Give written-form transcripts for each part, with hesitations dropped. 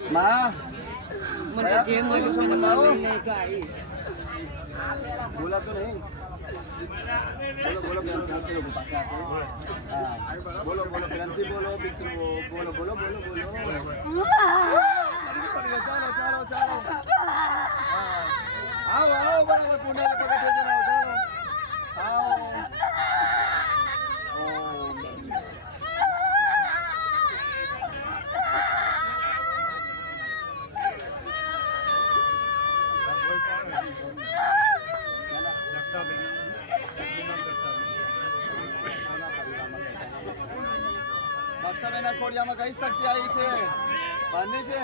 માં મને જે મળ્યું છે મને લઈ ગઈ. બોલા તો નહીં. બોલો પ્રેમથી લોકો પાછા બોલો પ્રેમથી બોલો પિતૃ બોલો ચાલો આવો બરાબર પુના પકડે ચાલો આવો બક્ષાબેના ખોડિયામાં કઈ શક્તિ આવી છે? બહારની છે?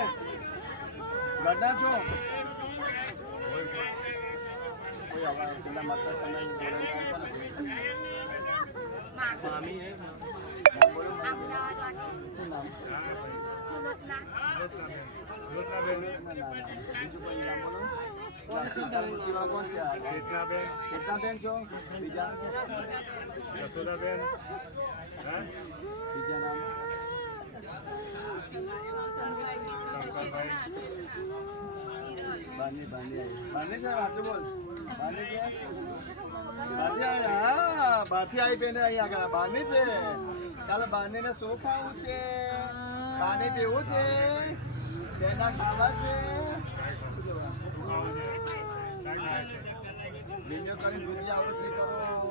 ઘરના છો? કોઈ આવા જિલ્લા માતા સમય મામી હે નામ બોલો. શું નામ? બીજું કોઈ નામ બોલો. મૂર્તિવાળા કોણ છે? ચેતનાબેન છો? બીજા યશોદાબેન. બીજા નામ? બાની છે. વાંચો બોલ. બાની છે. બાથી આવી બેને અહીં આગળ બાની છે. ચાલો બાની ને શું ખાવું છે? પાણી પીવું છે? તેના ખાવા છે? વિડીયો કરીને દૂધી આવૃત્તિ કરો.